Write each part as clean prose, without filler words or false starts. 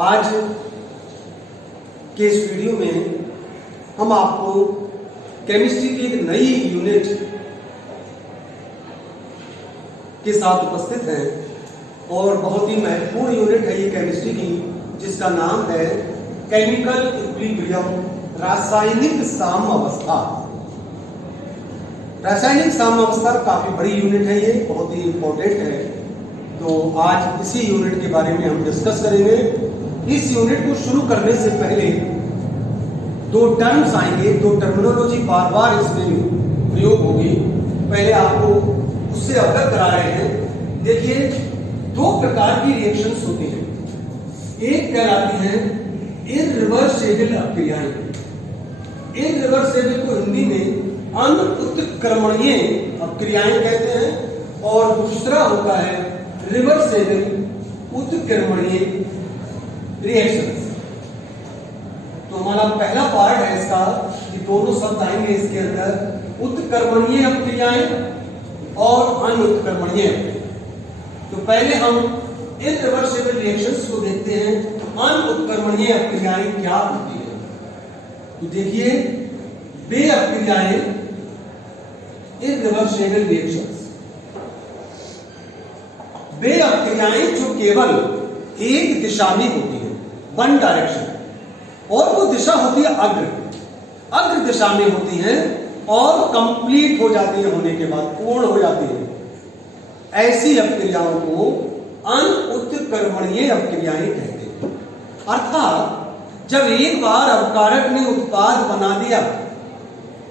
आज के इस वीडियो में हम आपको केमिस्ट्री की एक नई यूनिट के साथ उपस्थित हैं और बहुत ही महत्वपूर्ण यूनिट है ये केमिस्ट्री की, जिसका नाम है केमिकल इक्विलिब्रियम, रासायनिक साम्यावस्था। रासायनिक साम्यावस्था काफी बड़ी यूनिट है, ये बहुत ही इंपॉर्टेंट है। तो आज इसी यूनिट के बारे में हम डिस्कस करेंगे। इस यूनिट को शुरू करने से पहले दो टर्म्स आएंगे, दो टर्मिनोलॉजी बार बार इसमें प्रयोग होगी, पहले आपको उससे अवगत करा रहे हैं। देखिए, दो प्रकार की रिएक्शंस होती हैं। एक कहलाती है इर्रिवर्सिबल अपक्रियाएं। इर्रिवर्सिबल को हिंदी में अनुत्क्रमणीय अपक्रियाएं कहते हैं, और दूसरा होता है रिवर्सिबल उत्क्रमणीय रिएक्शंस। तो हमारा पहला पार्ट है इसका कि दोनों शब्द आएंगे इसके अंदर, उत्क्रमणीय अपक्रियाएं और अनुत्क्रमणीय। तो पहले हम इर्रिवर्सिबल रिएक्शंस को देखते हैं, अनुत्क्रमणीय अपक्रियाएं क्या होती है। तो देखिए, वे अपक्रियाएं इर्रिवर्सिबल रिएक्शंस, वे अपक्रियाएं जो केवल एक दिशा में होती है, वन डायरेक्शन, और वो दिशा होती है अग्र दिशा में होती है और कंप्लीट हो जाती है, होने के बाद पूर्ण हो जाती है। ऐसी अपक्रियाओं को अनुत्क्रमणीय अपक्रियाएं कहते हैं। अर्थात जब एक बार अपकारक ने उत्पाद बना दिया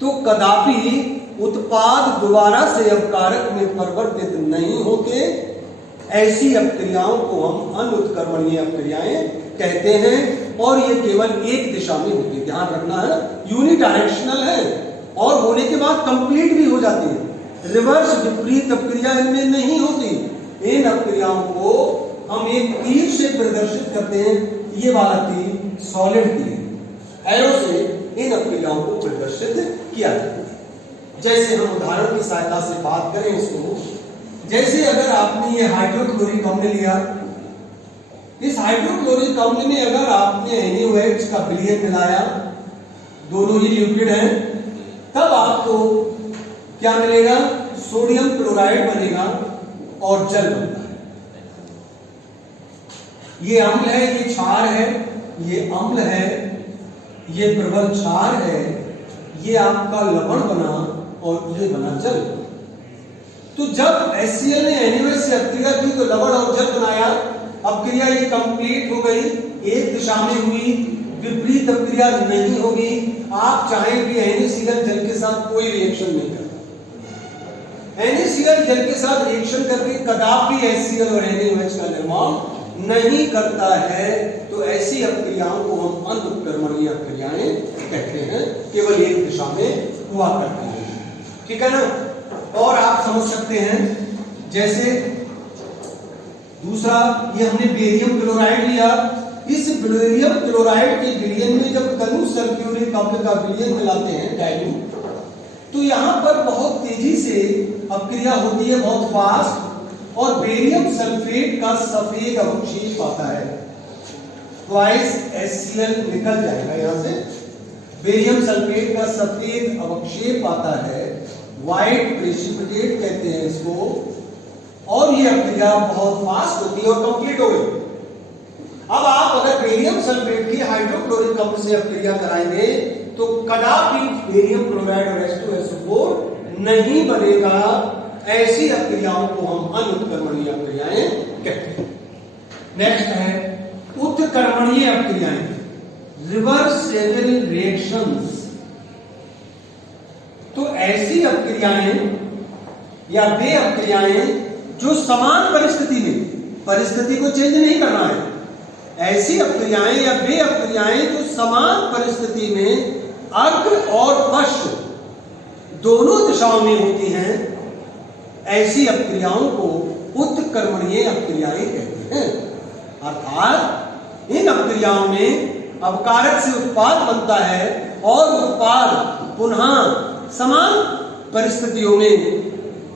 तो कदापि उत्पाद दोबारा से अपकारक में परिवर्तित नहीं होते। ऐसी अपक्रियाओं को हम अनुत्क्रमणीय अपक्रियाएं कहते हैं, और ये केवल एक दिशा में होती है। ध्यान रखना है, यूनिडायरेक्शनल है और होने के बाद कंप्लीट भी हो जाती है। रिवर्स विपरीत अपक्रिया इनमें नहीं होती। इन अपक्रियाओं को हम एक तीर से प्रदर्शित करते हैं। ये वाला तीर सॉलिड तीर, एरो से इन अपक्रियाओं को प्रदर्शित किया जाता है। जैसे हम उदाहरण की सहायता से बात करें इसको, जैसे अगर आपने ये हाइड्रोक्लोरिक अम्ल लिया, इस हाइड्रोक्लोरिक अम्ल में अगर आपने NaOH का विलयन मिलाया, दोनों ही लिक्विड हैं, तब आपको क्या मिलेगा? सोडियम क्लोराइड बनेगा और जल बनता है। ये अम्ल है, ये क्षार है, ये अम्ल है, ये प्रबल क्षार है, ये आपका लवण बना और ये बना जल। तो जब HCl ने NaOH से अपक्रिया की तो लवण और जल बनाया। अपक्रिया ये कंप्लीट हो गई, एक दिशा में हुई, विपरीत अपक्रिया नहीं होगी। आप चाहें कि NaCl जल के साथ कोई रिएक्शन नहीं करता। NaCl जल के साथ रिएक्शन करके कदापि HCl और NaOH का निर्माण नहीं करता है। तो ऐसी अपक्रियाओं को हम अनुत्क्रमणीय अपक्रियाएं कहते हैं, केवल एक दिशा में हुआ करती है। ठीक है ना? और आप समझ सकते हैं, जैसे दूसरा, ये हमने बेरियम क्लोराइड लिया। इस बेरियम क्लोराइड के विलयन में जब तनु सल्फ्यूरिक अम्ल का विलयन मिलाते हैं, डाइल्यूट, तो यहां पर बहुत तेजी से अपक्रिया होती है, बहुत फास्ट, और बेरियम सल्फेट का सफेद अवक्षेप आता है। ट्वाइस HCl निकल जाएगा यहां से, बेरियम सल्फेट का सफेद अवक्षेप आता है, व्हाइट प्रेसिपिटेट कहते हैं इसको, और ये अपक्रिया बहुत फास्ट होती है और कंप्लीट हो गई। अब आप अगर बेरियम सल्फेट की हाइड्रोक्लोरिक अम्ल से अपक्रिया कराएंगे तो कदापि बेरियम क्लोराइड और H2SO4 नहीं बनेगा। ऐसी अपक्रियाओं को हम अनुत्क्रमणीय अपक्रियाएं कहते हैं। नेक्स्ट है उत्क्रमणीय अपक्रियाएं, रिवर्सिबल रिएक्शंस। तो ऐसी अपक्रियाएं या वे अपक्रियाएं जो समान परिस्थिति में, परिस्थिति को चेंज नहीं करना है, ऐसी अपक्रियाएं या वे अपक्रियाएं जो समान परिस्थिति में अग्र और पश्च दोनों दिशाओं में होती हैं, ऐसी अपक्रियाओं को उत्क्रमणीय अपक्रियाएं कहते हैं। अर्थात इन अपक्रियाओं में अपकारक से उत्पाद बनता है और उत्पाद पुनः समान परिस्थितियों में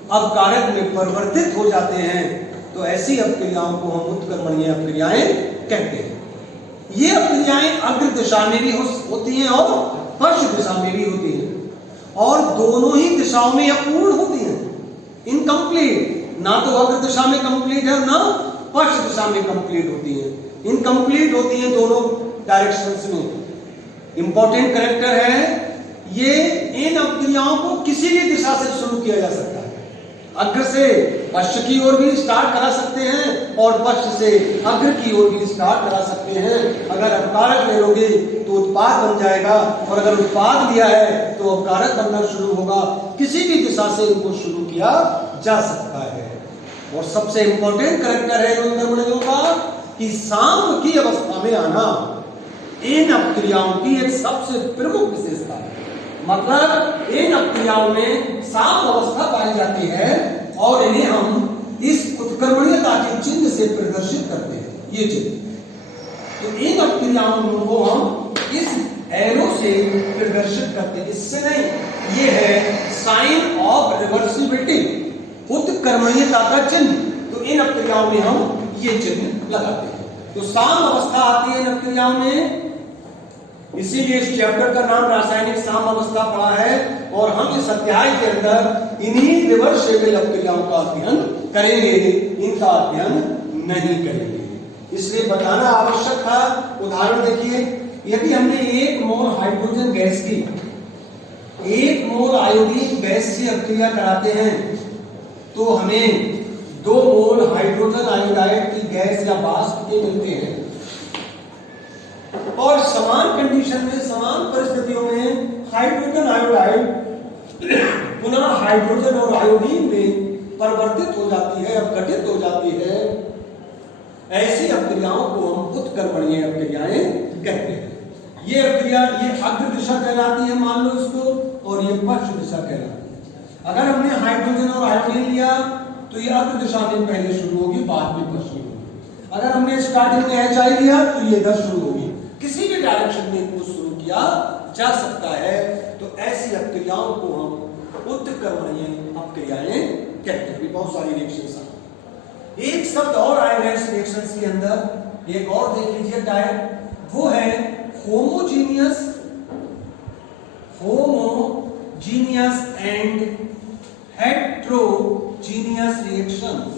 अपकारक में परिवर्तित हो जाते हैं। तो ऐसी अपक्रियाओं को हम उत्क्रमणीय अपक्रियाएं कहते हैं। ये अपक्रियाएं अग्र दिशा में भी होती हैं और पश्च दिशा में भी होती हैं, और दोनों ही दिशाओं में अपूर्ण होती हैं, इनकम्प्लीट। ना तो अग्र दिशा में कंप्लीट है और ना पश्च दिशा में कंप्लीट होती है, इनकम्प्लीट होती हैं दोनों डायरेक्शंस में। इंपॉर्टेंट कैरेक्टर है ये, इन अपक्रियाओं को किसी भी दिशा से शुरू किया जा सकता है। अग्र से पश्च की ओर भी स्टार्ट करा सकते हैं और पश्च से अग्र की ओर भी स्टार्ट करा सकते हैं। अगर अपकारक ले लोगे तो उत्पाद बन जाएगा, और अगर उत्पाद लिया है तो अपकारक बनना शुरू होगा। किसी भी दिशा से इनको शुरू किया जा सकता है। और सबसे इंपॉर्टेंट कैरेक्टर है इन कर्मणियों का कि साम की अवस्था में आना इन अपक्रियाओं की एक सबसे प्रमुख विशेषता है। मतलब इन अपक्रियाओं में साम अवस्था पाई जाती है और इन्हें हम इस उत्कर्मणीयता के चिन्ह से प्रदर्शित करते हैं। ये चिन्ह तो इन अपक्रियाओं को हम इस एरो से प्रदर्शित करते हैं, इससे नहीं। ये है साइन ऑफ रिवर्सिबिलिटी, उत्कर्मणीयता का चिन्ह। तो इन अपक्रियाओं में हम ये चिन्ह लगाते हैं। तो साम अवस्था आती है इन अपक्रियाओं में, इसीलिए इस चैप्टर का नाम रासायनिक साम अवस्था पड़ा है। और हम इस अध्याय के अंदर इन्हीं रिवर्सिबल अपक्रियाओं का अध्ययन करेंगे, इनका अध्ययन नहीं करेंगे। इसलिए बताना आवश्यक था। उदाहरण देखिए, यदि हमने 1 मोल हाइड्रोजन गैस की 1 मोल आयोडीन गैस से अपक्रिया कराते हैं तो हमें 2 मोल हाइड्रोजन आयोडाइड की गैस या वाष्प के मिलते हैं। और समान कंडीशन में, समान परिस्थितियों में हाइड्रोजन आयोडाइड पुनः हाइड्रोजन और आयोडीन में परिवर्तित हो जाती है, अपघटित हो जाती है। ऐसी अपक्रियाओं को हम उत्कर्मणीय अपक्रियाएं कहते हैं। ये अपक्रिया, ये अग्र दिशा कहलाती है, मान लो इसको, और ये पश्च दिशा कहलाती है। अगर हमने हाइड्रोजन और आयोडीन लिया तो ये अग्र दिशा में पहले शुरू होगी, बाद में पश्च में होगी। अगर हमने स्टार्टिंग में HI लिया तो ये इधर शुरू होगी। किसी भी डायरेक्शन में इनको शुरू किया जा सकता है। तो ऐसी अपक्रियाओं को हम उत्कर्मणीय अपक्रियाएं कहते हैं। बहुत सारी रिएक्शंस आती हैं। एक शब्द और आएगा इस रिएक्शंस के अंदर, एक और देख लीजिए टाइप, वो है होमोजीनियस एंड हेट्रोजीनियस रिएक्शंस।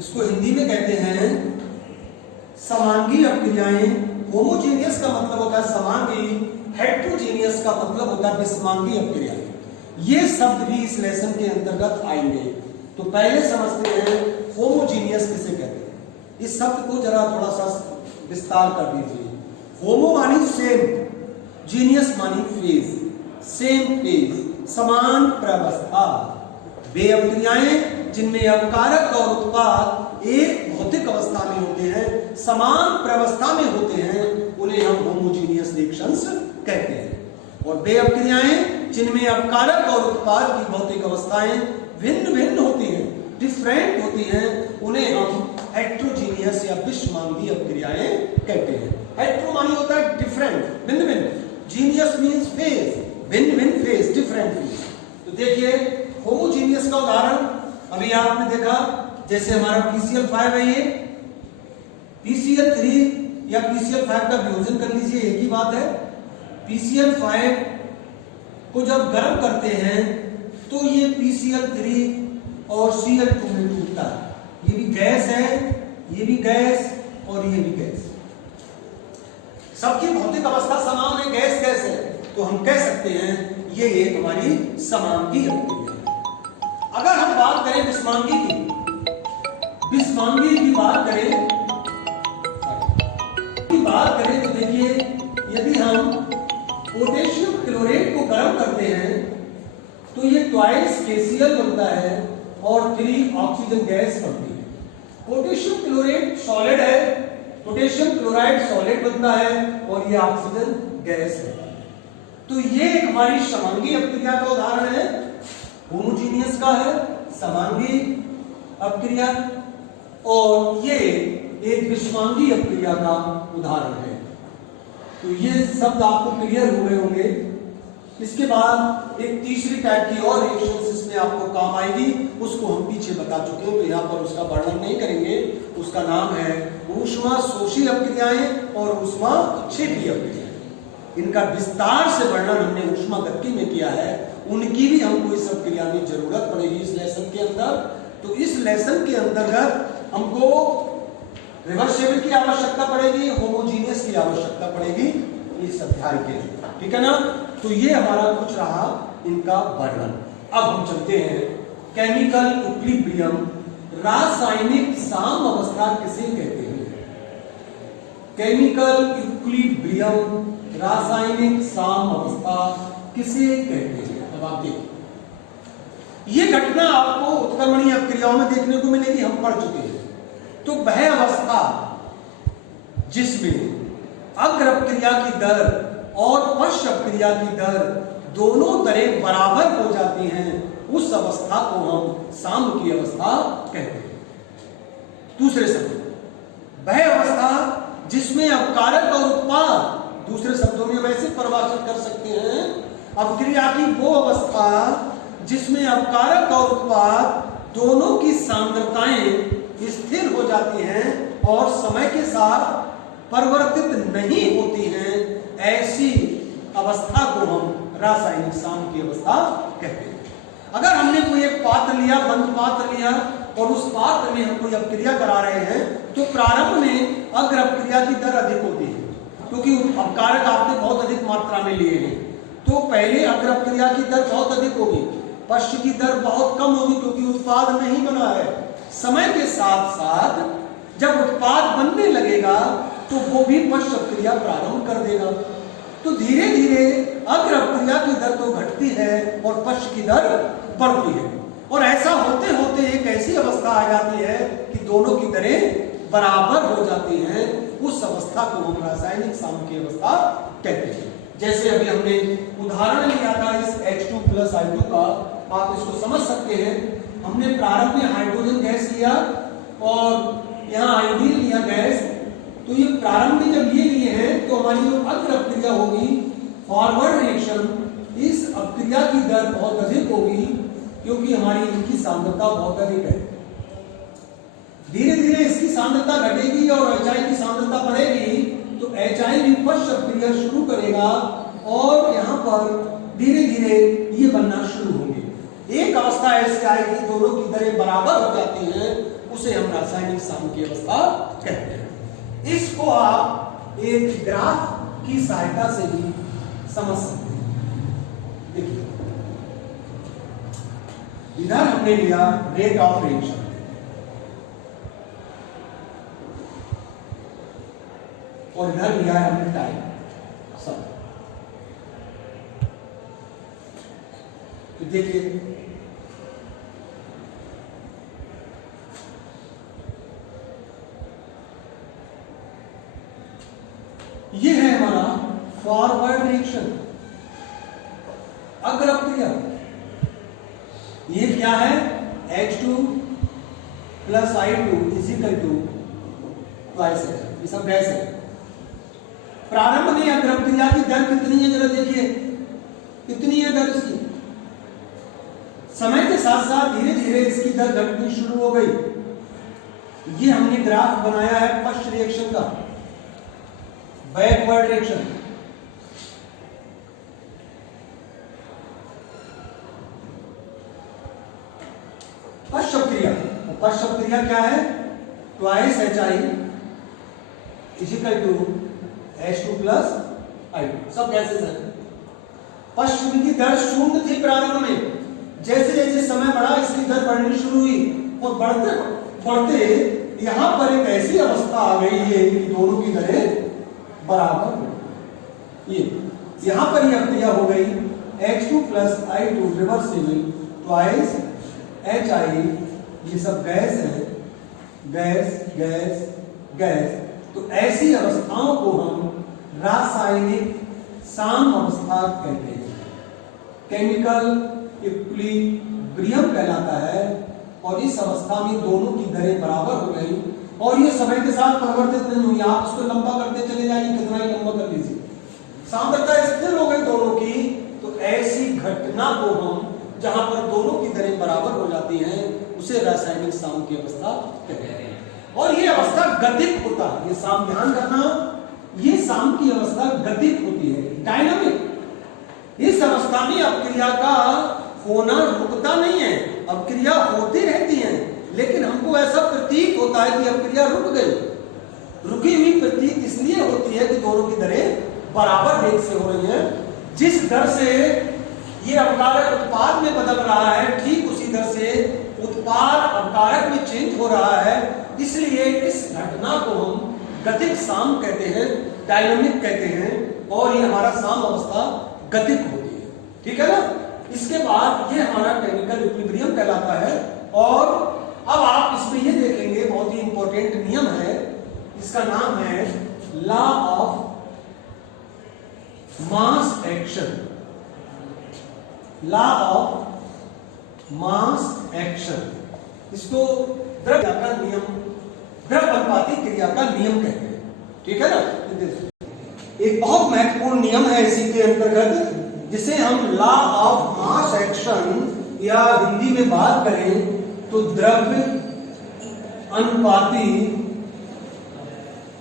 इसको हिंदी में कहते हैं समांगी अपक्रियाएं। होमोजीनियस का मतलब होता है समांगी, हेट्रोजीनियस का मतलब होता है विषमांगी अपक्रियाएं। ये शब्द भी इस लेसन के अंतर्गत आएंगे। तो पहले समझते हैं होमोजीनियस किसे कहते हैं। इस शब्द को जरा थोड़ा सा विस्तार कर दीजिए। होमो मानी सेम, जीनियस मानी फेज, सेम फेज, समान प्रवस्था। वे अपक्रियाएं जिनमें अपकारक और उत्पाद एक भौतिक अवस्था में होते हैं, समान प्रवस्था में होते हैं, उन्हें हम होमोजीनियस रिएक्शंस कहते हैं। और वे अपक्रियाएं जिनमें अपकारक और उत्पाद की भौतिक अवस्थाएं भिन्न भिन्न होती हैं, डिफरेंट होती हैं, उन्हें हम हेट्रोजीनियस या विषमांगी अपक्रियाएं कहते हैं। हेट्रो मानी होता है डिफरेंट, भिन्न भिन्न, जीनियस मींस फेज, भिन्न भिन्न फेज, डिफरेंट फेज। तो देखिए होमोजीनियस का उदाहरण अभी आपने देखा, जैसे हमारा PCl5 है, ये PCl3 या PCl5 का वियोजन कर लीजिए, एक ही बात है। PCl5 को जब गर्म करते हैं तो ये PCl3 और Cl2 में टूटता है। ये भी गैस है, ये भी गैस और ये भी गैस। सबकी भौतिक अवस्था समान है, गैस गैस है, तो हम कह सकते हैं ये एक हमारी समांगी अपक्रिया है। अगर हम बात करें विषमांगी की बात करें तो देखिए, यदि हम पोटेशियम क्लोरेट को गर्म करते हैं तो ये ट्वाइस KCl बनता है और 3 ऑक्सीजन गैस बनती है। पोटेशियम क्लोरेट सॉलिड है, पोटेशियम क्लोराइड सॉलिड बनता है और ये ऑक्सीजन गैस है। तो ये एक हमारी समांगी अपक्रिया का उदाहरण है। होमोजीनियस का है समांगी अपक्रिया, और ये एक विषमांगी अपक्रिया का उदाहरण है। तो ये शब्द आपको क्लियर हो गए होंगे। इसके बाद एक तीसरी टाइप की और रिएक्शन इसमें आपको काम आएगी, उसको हम पीछे बता चुके हैं, तो यहाँ पर उसका वर्णन नहीं करेंगे। उसका नाम है ऊष्मा शोषी अपक्रियाएं और ऊष्मा क्षेपीय अपक्रियाएं। इनका विस्तार से वर्णन हमने ऊष्मागतिकी में किया है, उनकी भी हमको इस अपक्रिया में जरूरत पड़ेगी इस लेसन के अंदर। तो इस लेसन के अंतर्गत हमको रिवर्सिबल की आवश्यकता पड़ेगी, होमोजीनियस की आवश्यकता पड़ेगी इस अध्याय के लिए, ठीक है ना। तो ये हमारा कुछ रहा इनका वर्णन। अब हम चलते हैं केमिकल इक्विलिब्रियम, रासायनिक साम अवस्था किसे कहते हैं। केमिकल इक्विलिब्रियम, रासायनिक साम अवस्था किसे कहते हैं। अब आप देखिए, ये घटना आपको उत्क्रमणीय अपक्रियाओं में देखने को मिलेगी, हम पढ़ चुके हैं। तो वह अवस्था जिसमें अग्र अपक्रिया की दर और पश्च अपक्रिया की दर दोनों दरें बराबर हो जाती हैं, उस अवस्था को हम साम की अवस्था कहते हैं। दूसरे शब्द, वह अवस्था जिसमें अपकारक और उत्पाद, दूसरे शब्दों में वैसे परिभाषित कर सकते हैं, अपक्रिया की वो अवस्था जिसमें अपकारक और उत्पाद दोनों की सांद्रताएं स्थिर हो जाती हैं और समय के साथ परिवर्तित नहीं होती हैं, ऐसी अवस्था को हम रासायनिक साम की अवस्था कहते हैं। अगर हमने कोई एक पात्र लिया, बंद पात्र लिया, और उस पात्र में हम कोई अपक्रिया करा रहे हैं, तो प्रारंभ में अग्र अपक्रिया की दर अधिक होती है, क्योंकि अपकारक आपने बहुत अधिक मात्रा में लिए हैं। तो पहले अग्र अपक्रिया की दर बहुत अधिक होगी, पश्च की दर बहुत कम होगी, क्योंकि उत्पाद नहीं बना है। समय के साथ साथ जब उत्पाद बनने लगेगा तो वो भी पश्च अपक्रिया प्रारंभ कर देगा। तो धीरे धीरे अग्र अपक्रिया की दर तो घटती है और पश्च की दर बढ़ती है, और ऐसा होते होते एक ऐसी अवस्था आ जाती है कि दोनों की दरें बराबर हो जाती हैं। उस अवस्था को हम रासायनिक साम की अवस्था कहते हैं। जैसे अभी हमने उदाहरण लिया था इस H2 + I2 का, आप इसको समझ सकते हैं। हमने प्रारंभ में हाइड्रोजन गैस लिया और यहाँ आयोडीन लिया गैस, तो ये प्रारंभ में जब ये लिए हैं तो हमारी जो अग्र अपक्रिया होगी, फॉरवर्ड रिएक्शन, इस अपक्रिया की दर बहुत अधिक होगी, क्योंकि हमारी इनकी सांद्रता बहुत अधिक है। धीरे धीरे इसकी सांद्रता घटेगी और HI की सांद्रता बढ़ेगी, तो HI भी पश्च अपक्रिया शुरू करेगा और यहाँ पर धीरे धीरे ये बनना शुरू होंगे। एक अवस्था ऐसी आएगी दोनों की दरें बराबर हो जाती हैं, उसे हम रासायनिक साम की अवस्था कहते हैं। इसको आप एक ग्राफ की सहायता से भी समझ सकते हैं। देखिए, इधर हमने लिया रेट ऑफ रिएक्शन, और इधर लिया है हमने टाइम सब। तो देखिए, ये है हमारा फॉरवर्ड रिएक्शन, अग्र अपक्रिया। ये क्या है, H2 + I2 = ट्वाइस है, ये सब गैस है। प्रारंभ में अग्र अपक्रिया की दर कितनी है, जरा देखिए कितनी है दर इसकी। समय के साथ साथ धीरे धीरे इसकी दर घटनी शुरू हो गई। ये हमने ग्राफ बनाया है पश्च रिएक्शन का, बैकवर्ड रिएक्शन। पश्च अपक्रिया, पश्च अपक्रिया क्या है, ट्वाइस HI = H2 + I2, सब गैसेस हैं। पश्च की दर शून्य थी प्रारंभ में, जैसे जैसे समय बढ़ा इसकी दर बढ़नी शुरू हुई, और बढ़ते बढ़ते यहां पर एक ऐसी अवस्था आ गई है कि दोनों की दरें बराबर हो। ये यहां पर यह अपक्रिया हो गई H2 + I2 reversible twice HI, ये सब गैस है, गैस गैस गैस। तो ऐसी अवस्थाओं को हम रासायनिक साम अवस्था कहते हैं। केमिकल इक्विलिब्रियम कहलाता है, और इस अवस्था में दोनों की दरें बराबर हो गई और ये समय के साथ परिवर्तित नहीं हुई। आप इसको लंबा करते चले जाइए, कितना ही लंबा कर लीजिए, सांद्रता स्थिर हो गई दोनों की। तो घटना को हम जहां पर दोनों की दरें बराबर हो जाती हैं उसे रासायनिक साम की अवस्था कहते हैं। और ये अवस्था गतिक होता है। ये साम, ध्यान रखना, ये साम की अवस्था गतिक होती है, डायनामिक। इस अवस्था में अपक्रिया का होना रुकता नहीं है, अपक्रिया होती रहती है, लेकिन हमको ऐसा प्रतीत होता है कि अपक्रिया रुक गई। रुकी हुई प्रतीत इसलिए होती है कि दोनों की दरें बराबर वेग से हो रही हैं। जिस दर से ये अपकारक उत्पाद में बदल रहा है, ठीक उसी दर से उत्पाद अपकारक में चेंज हो रहा है। इसलिए इस घटना को हम गतिक साम कहते हैं, डायनामिक कहते हैं, और ये हमारा साम अवस्था गतिक होती है। ठीक है ना। इसके बाद ये हमारा केमिकल इक्विलिब्रियम कहलाता है। और अब आप इसमें ये देखेंगे, बहुत ही इंपॉर्टेंट नियम है, इसका नाम है law of mass action. Law of mass action, इसको द्रव्य का नियम, द्रव्य अनुपाती क्रिया का नियम कहते हैं। ठीक है ना। एक बहुत महत्वपूर्ण नियम है इसी के अंतर्गत, जिसे हम लॉ ऑफ मास एक्शन, या हिंदी में बात करें तो द्रव्य अनुपाती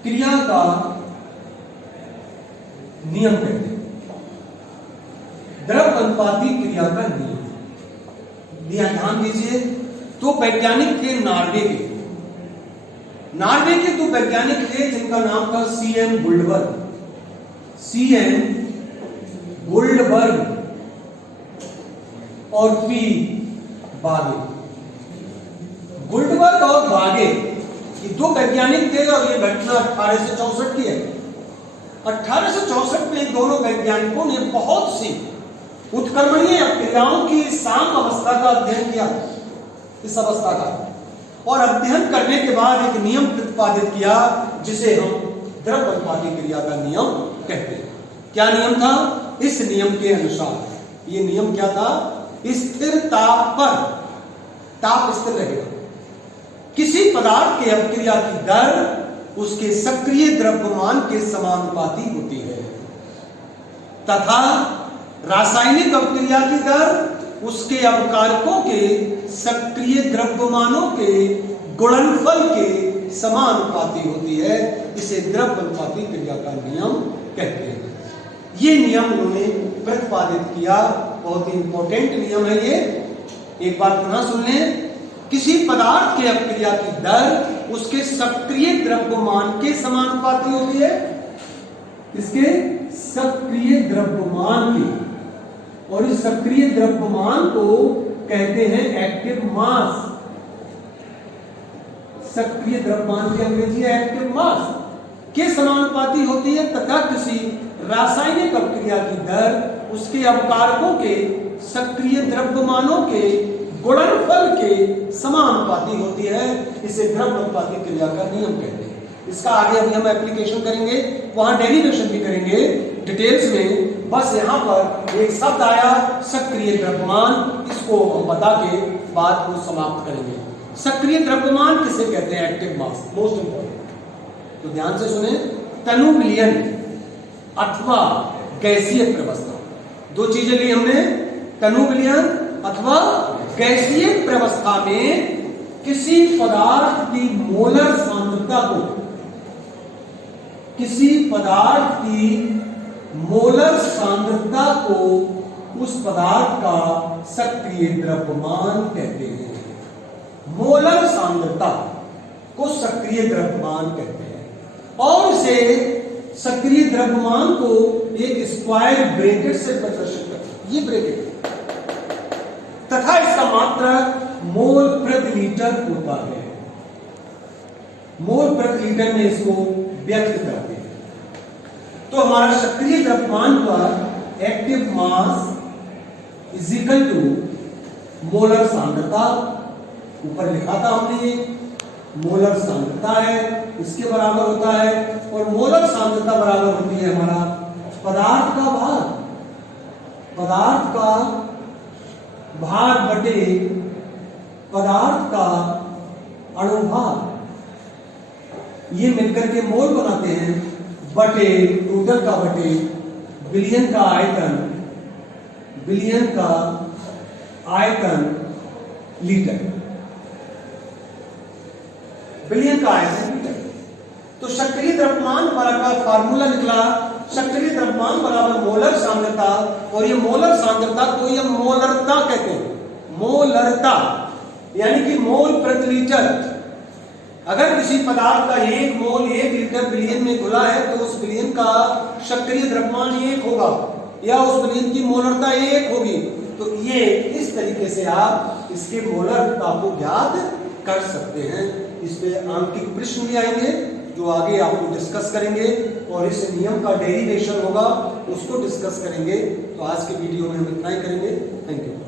क्रिया का नियम कहते हैं। द्रव्य अनुपाती क्रिया का नियम, ध्यान दीजिए। तो वैज्ञानिक थे नॉर्वे के, नॉर्वे के दो वैज्ञानिक थे जिनका नाम था सीएम गुल्डबर्ग, सीएम गुल्डबर्ग और पी बागे। गुल्डबर्ग और बागे ये दो वैज्ञानिक थे, और ये घटना 1864 की है। 1864 में दोनों वैज्ञानिकों ने बहुत सी उत्क्रमणीय क्रियाओं की साम अवस्था का अध्ययन किया, इस अवस्था का, और अध्ययन करने के बाद एक नियम प्रतिपादित किया जिसे हम द्रव्य अनुपाती क्रिया का नियम कहते हैं। क्या नियम था? इस नियम के अनुसार, ये नियम क्या था? स्थिर ताप पर, ताप स्थिर रहेगा, किसी पदार्थ के अपक्रिया की दर उसके सक्रिय द्रव्यमान के समानुपाती होती है, तथा रासायनिक अपक्रिया की दर उसके अपकारकों के सक्रिय द्रव्यमानों के गुणनफल के समानुपाती होती है। इसे द्रव्य अनुपाती क्रिया का नियम कहते हैं। ये नियम उन्होंने प्रतिपादित किया, बहुत ही इंपॉर्टेंट नियम है ये। एक बार पुनः सुन लें। किसी पदार्थ के अपक्रिया की दर उसके सक्रिय द्रव्यमान के समानुपाती होती है, इसके सक्रिय द्रव्यमान की, और इस सक्रिय द्रव्यमान को कहते हैं एक्टिव मास। सक्रिय द्रव्यमान की अंग्रेजी है एक्टिव मास, के समानुपाती होती है, तथा किसी रासायनिक अपक्रिया की दर उसके अपकारकों के सक्रिय द्रव्यमानों के गुणनफल के समानुपाती होती है। इसे द्रव्य अनुपाती क्रिया का नियम कहते हैं। इसका आगे अभी हम एप्लीकेशन करेंगे, वहां डेरिवेशन भी करेंगे डिटेल्स में। बस यहां पर एक शब्द आया सक्रिय द्रव्यमान, इसको हम बता के बात को समाप्त करेंगे। सक्रिय द्रव्यमान किसे कहते हैं? Active mass, most important. तो ध्यान से सुने। तनु विलयन अथवा गैसीय प्रवस्था, दो चीजें ली हमने, तनु विलयन अथवा गैसीय प्रवस्था में किसी पदार्थ की मोलर सांद्रता को, किसी पदार्थ की मोलर सांद्रता को उस पदार्थ का सक्रिय द्रव्यमान कहते हैं। मोलर सांद्रता को सक्रिय द्रव्यमान कहते हैं, और इसे सक्रिय द्रव्यमान को एक स्क्वायर ब्रैकेट से प्रदर्शित करते हैं, ये ब्रैकेट, तथा इसका मात्रक मोल प्रति लीटर होता है। मोल प्रति लीटर में इसको व्यक्त करते हैं। तो हमारा सक्रिय द्रव्यमान पर active mass is equal to molar सांद्रता, ऊपर लिखा था हमने, मोलर सांद्रता है, इसके बराबर होता है। और मोलर सांद्रता बराबर होती है हमारा पदार्थ का भार, पदार्थ का भार बटे पदार्थ का अणुभार, ये मिलकर के मोल बनाते हैं, बटे टोटल का बटे विलयन का आयतन बिलियन का आयतन लीटर, बिलियन का आयतन लीटर। तो सक्रिय द्रव्यमान का फार्मूला निकला, सक्रिय द्रव्यमान बराबर मोलर सांद्रता, और ये मोलर सांद्रता को ये मोलरता कहते हैं, मोलरता यानी कि मोल प्रति लीटर। अगर किसी पदार्थ का 1 मोल 1 लीटर बिलियन में घुला है तो उस बिलियन का सक्रिय द्रव्यमान 1 होगा या उस बिलियन की मोलरता 1 होगी। तो ये इस तरीके से आप इसके मोलरता को ज्ञात कर सकते हैं। इस पे आंकिक प्रश्न भी आएंगे जो आगे आपको डिस्कस करेंगे, और इस नियम का डेरिवेशन होगा उसको डिस्कस करेंगे। तो आज के वीडियो में हम इतना ही करेंगे। Thank you.